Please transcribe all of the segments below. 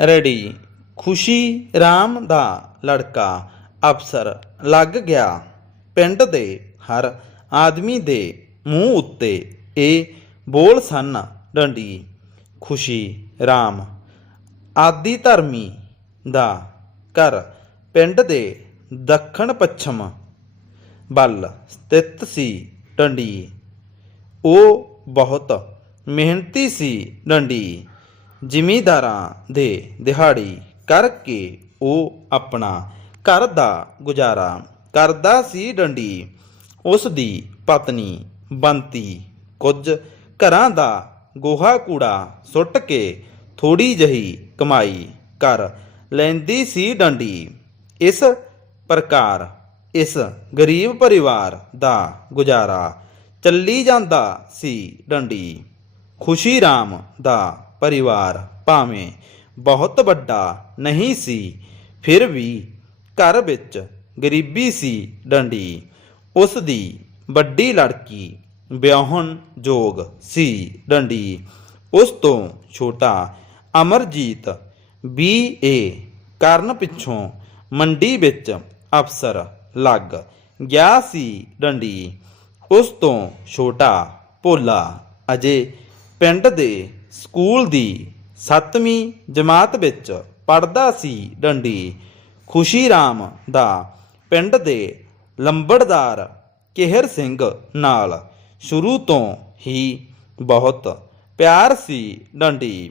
Ready. ਖੁਸ਼ੀ ਰਾਮ ਦਾ ਲੜਕਾ ਅਫਸਰ ਲੱਗ ਗਿਆ ਪਿੰਡ ਦੇ ਹਰ ਆਦਮੀ ਦੇ ਮੂੰਹ ਉੱਤੇ। ਇਹ ਬੋਲ ਸਨ ਡੰਡੀ। ਖੁਸ਼ੀ ਰਾਮ ਆਦੀ ਧਰਮੀ ਦਾ ਘਰ ਪਿੰਡ ਦੇ ਦੱਖਣ ਪੱਛਮ ਵੱਲ ਸਥਿਤ ਸੀ ਡੰਡੀ। ਉਹ ਬਹੁਤ ਮਿਹਨਤੀ ਸੀ ਡੰਡੀ। ਜ਼ਿਮੀਂਦਾਰਾਂ ਦੇ ਦਿਹਾੜੀ ਕਰਕੇ ਉਹ ਆਪਣਾ ਘਰ ਦਾ ਗੁਜ਼ਾਰਾ ਕਰਦਾ ਸੀ ਡੰਡੀ। ਉਸ ਦੀ ਪਤਨੀ ਬੰਤੀ ਕੁਝ ਘਰਾਂ ਦਾ ਗੋਹਾ ਕੂੜਾ ਸੁੱਟ ਕੇ ਥੋੜੀ ਜਹੀ ਕਮਾਈ ਕਰ ਲੈਂਦੀ ਸੀ ਡੰਡੀ। ਇਸ ਪ੍ਰਕਾਰ ਇਸ ਗਰੀਬ ਪਰਿਵਾਰ ਦਾ ਗੁਜ਼ਾਰਾ ਚੱਲੀ ਜਾਂਦਾ ਸੀ ਡੰਡੀ। ਖੁਸ਼ੀ ਰਾਮ ਦਾ ਪਰਿਵਾਰ ਭਾਵੇਂ ਬਹੁਤ ਵੱਡਾ ਨਹੀਂ ਸੀ, ਫਿਰ ਵੀ ਘਰ ਵਿੱਚ ਗਰੀਬੀ ਸੀ ਡੰਡੀ। ਉਸ ਦੀ ਵੱਡੀ ਲੜਕੀ ਵਿਆਹਣ ਯੋਗ ਸੀ ਡੰਡੀ। ਉਸ ਤੋਂ ਛੋਟਾ ਅਮਰਜੀਤ ਬੀਏ ਕਰਨ ਪਿੱਛੋਂ ਮੰਡੀ ਵਿੱਚ ਅਫਸਰ ਲੱਗ ਗਿਆ ਸੀ ਡੰਡੀ। ਉਸ ਤੋਂ ਛੋਟਾ ਭੋਲਾ ਅਜੇ ਪਿੰਡ ਦੇ ਸਕੂਲ ਦੀ 7ਵੀਂ ਜਮਾਤ ਵਿੱਚ ਪੜਦਾ ਸੀ ਡੰਡੀ ਖੁਸ਼ੀ ਰਾਮ ਦਾ ਪਿੰਡ ਦੇ ਲੰਬੜਦਾਰ ਕਿਹਰ ਸਿੰਘ ਨਾਲ। ਸ਼ੁਰੂ ਤੋਂ ਹੀ ਬਹੁਤ ਪਿਆਰ ਸੀ ਡੰਡੀ।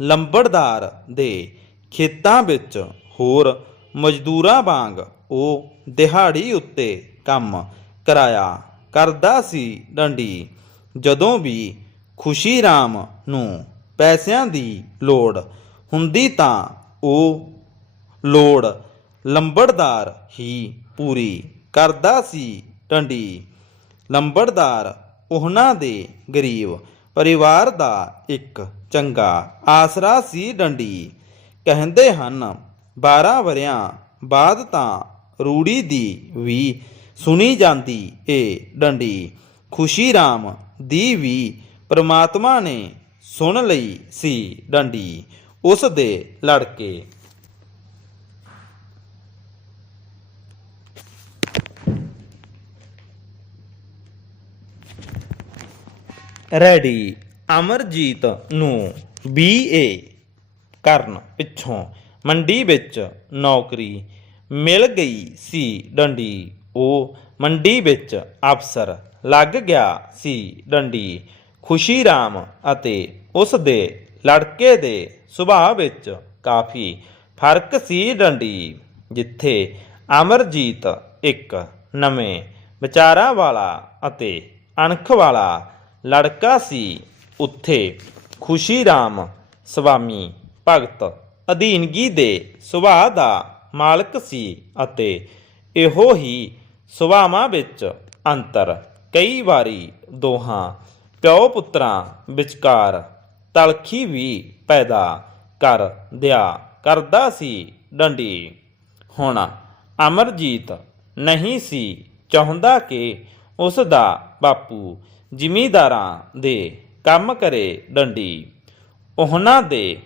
ਲੰਬੜਦਾਰ ਦੇ ਖੇਤਾਂ ਵਿੱਚ ਹੋਰ ਮਜ਼ਦੂਰਾਂ ਵਾਂਗ ਉਹ ਦਿਹਾੜੀ ਉੱਤੇ ਕੰਮ ਕਰਾਇਆ ਕਰਦਾ ਸੀ ਡੰਡੀ। ਜਦੋਂ ਵੀ ਖੁਸ਼ੀ ਰਾਮ ਨੂੰ ਪੈਸਿਆਂ ਦੀ ਲੋੜ ਹੁੰਦੀ ਤਾਂ ਉਹ ਲੋੜ ਲੰਬੜਦਾਰ ਹੀ ਪੂਰੀ ਕਰਦਾ ਸੀ ਡੰਡੀ ਲੰਬੜਦਾਰ ਉਹਨਾਂ ਦੇ ਗਰੀਬ ਪਰਿਵਾਰ ਦਾ ਇੱਕ ਚੰਗਾ ਆਸਰਾ ਸੀ ਡੰਡੀ ਕਹਿੰਦੇ ਹਨ 12 ਵਰਿਆਂ ਬਾਅਦ ਤਾਂ ਰੂੜੀ ਦੀ ਵੀ ਸੁਣੀ ਜਾਂਦੀ ਏ ਡੰਡੀ ਖੁਸ਼ੀ ਰਾਮ ਦੀ ਵੀ ਪ੍ਰਮਾਤਮਾ ਨੇ ਸੁਣ ਲਈ ਸੀ ਡੰਡੀ ਉਸ ਦੇ ਲੜਕੇ। ਰੈਡੀ, ਅਮਰਜੀਤ ਨੂੰ ਬੀਏ ਕਰਨ ਪਿੱਛੋਂ ਮੰਡੀ ਵਿੱਚ ਨੌਕਰੀ ਮਿਲ ਗਈ ਸੀ ਡੰਡੀ। ਉਹ ਮੰਡੀ ਵਿੱਚ ਅਫਸਰ ਲੱਗ ਗਿਆ ਸੀ ਡੰਡੀ। ਖੁਸ਼ੀ ਰਾਮ ਅਤੇ ਉਸ ਦੇ ਲੜਕੇ ਦੇ ਸੁਭਾਅ ਵਿੱਚ ਕਾਫੀ ਫ਼ਰਕ ਸੀ ਡੰਡੀ, ਜਿੱਥੇ ਅਮਰਜੀਤ ਇੱਕ ਨਵੇਂ ਵਿਚਾਰਾਂ ਵਾਲਾ ਅਤੇ ਅਣਖ ਵਾਲਾ ਲੜਕਾ ਸੀ। ਉੱਥੇ ਖੁਸ਼ੀ ਰਾਮ ਸੁਆਮੀ ਭਗਤ ਅਧੀਨਗੀ ਦੇ ਸੁਭਾਅ ਦਾ ਮਾਲਕ ਸੀ ਅਤੇ ਇਹੋ ਹੀ ਸੁਭਾਵਾਂ ਵਿੱਚ ਅੰਤਰ ਕਈ ਵਾਰੀ ਦੋਹਾਂ ਪਿਓ ਪੁੱਤਰਾਂ ਵਿਚਕਾਰ ਤਲਖੀ ਵੀ ਪੈਦਾ ਕਰ ਦਿਆ ਕਰਦਾ ਸੀ ਡੰਡੀ। ਹੁਣ ਅਮਰਜੀਤ ਨਹੀਂ ਸੀ ਚਾਹੁੰਦਾ ਕਿ ਉਸ ਦਾ ਬਾਪੂ ਜ਼ਿਮੀਂਦਾਰਾਂ ਦੇ ਕੰਮ ਕਰੇ ਡੰਡੀ। ਉਹਨਾਂ ਦੇ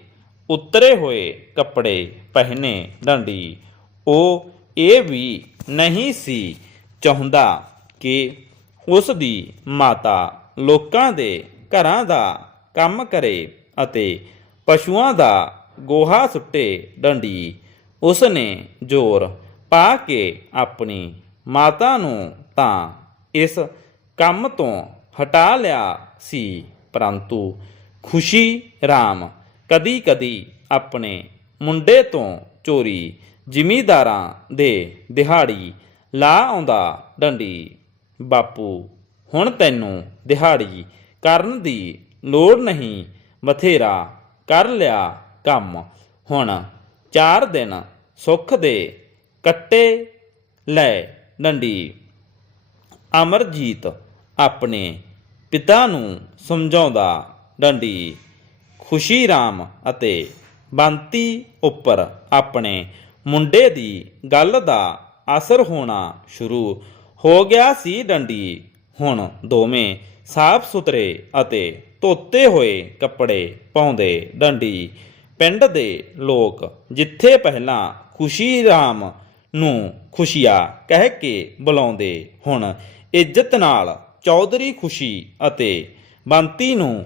ਉਤਰੇ ਹੋਏ ਕੱਪੜੇ ਪਹਿਨੇ ਡੰਡੀ। ਉਹ ਇਹ ਵੀ ਨਹੀਂ ਸੀ ਚਾਹੁੰਦਾ ਕਿ ਉਸ ਦੀ ਮਾਤਾ ਲੋਕਾਂ ਦੇ ਘਰਾਂ ਦਾ ਕੰਮ ਕਰੇ ਅਤੇ ਪਸ਼ੂਆਂ ਦਾ ਗੋਹਾ ਸੁੱਟੇ ਡੰਡੀ ਉਸ ਨੇ ਜ਼ੋਰ ਪਾ ਕੇ ਆਪਣੀ ਮਾਤਾ ਨੂੰ ਤਾਂ ਇਸ ਕੰਮ ਤੋਂ ਹਟਾ ਲਿਆ ਸੀ, ਪਰੰਤੂ ਖੁਸ਼ੀ ਰਾਮ ਕਦੀ ਕਦੀ ਆਪਣੇ ਮੁੰਡੇ ਤੋਂ ਚੋਰੀ ਜ਼ਿਮੀਦਾਰਾਂ ਦੇ ਦਿਹਾੜੀ ਲਾ ਆਉਂਦਾ ਡੰਡੀ, ਬਾਪੂ ਹੁਣ ਤੈਨੂੰ ਦਿਹਾੜੀ ਕਰਨ ਦੀ ਲੋੜ ਨਹੀਂ, ਬਥੇਰਾ ਕਰ ਲਿਆ ਕੰਮ। ਹੁਣ ਚਾਰ ਦਿਨ ਸੁੱਖ ਦੇ ਕੱਟੇ ਲੈ ਡੰਡੀ। ਅਮਰਜੀਤ ਆਪਣੇ ਪਿਤਾ ਨੂੰ ਸਮਝਾਉਂਦਾ, ਡੰਡੀ, ਖੁਸ਼ੀ ਰਾਮ ਅਤੇ ਬੰਤੀ ਉੱਪਰ ਆਪਣੇ ਮੁੰਡੇ ਦੀ ਗੱਲ ਦਾ ਅਸਰ ਹੋਣਾ ਸ਼ੁਰੂ ਹੋ ਗਿਆ ਸੀ, ਡੰਡੀ। ਹੁਣ ਦੋਵੇਂ ਸਾਫ਼ ਸੁਥਰੇ ਅਤੇ ਧੋਤੇ ਹੋਏ ਕੱਪੜੇ ਪਾਉਂਦੇ ਡੰਡੀ। ਪਿੰਡ ਦੇ ਲੋਕ ਜਿੱਥੇ ਪਹਿਲਾਂ ਖੁਸ਼ੀ ਰਾਮ ਨੂੰ ਖੁਸ਼ੀਆ ਕਹਿ ਕੇ ਬੁਲਾਉਂਦੇ ਹੁਣ ਇੱਜ਼ਤ ਨਾਲ ਚੌਧਰੀ ਖੁਸ਼ੀ ਅਤੇ ਬੰਤੀ ਨੂੰ